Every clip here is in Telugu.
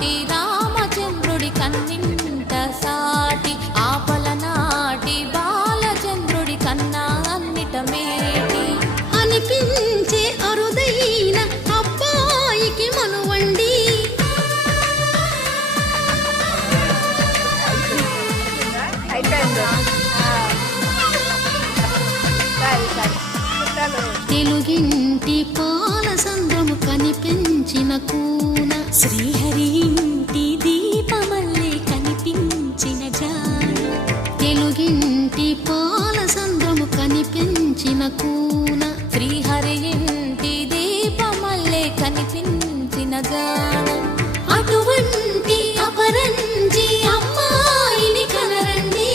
నాటి రామచంద్రుడి కన్నింట సాటి ఆపల నాటి బాలచంద్రుడి కన్నా అన్నిట మేటి అనిపించే అరుదైన అబ్బాయికి మనువండి తెలుగింటి పాల సంద్రము కనిపించిన కూన శ్రీహరి ఇంటి దీపమల్లే కనిపించిన జాన తెలుగింటి పాల సంద్రము కనిపించిన కూన శ్రీహరి ఇంటి దీపమల్లే కనిపించిన జాన అటువంటి అపరంజి అమ్మాయిని కనరండి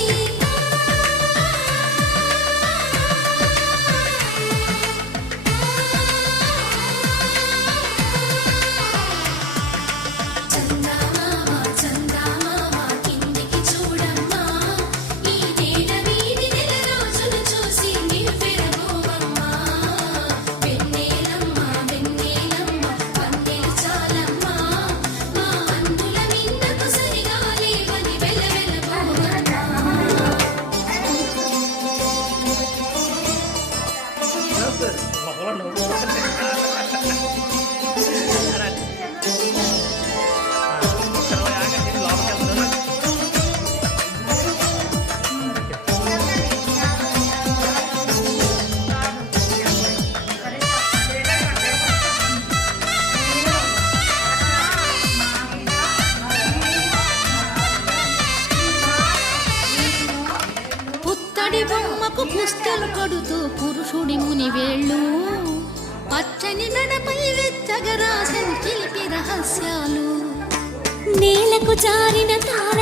పుత్తడి బొమ్మకు పుస్తలు కడుతూ పురుషుడి ముని వేళ్ళు పచ్చని మెడపై వెచ్చగా రాసిన చిలిపి రహస్యాలు నేలకు జారిన తార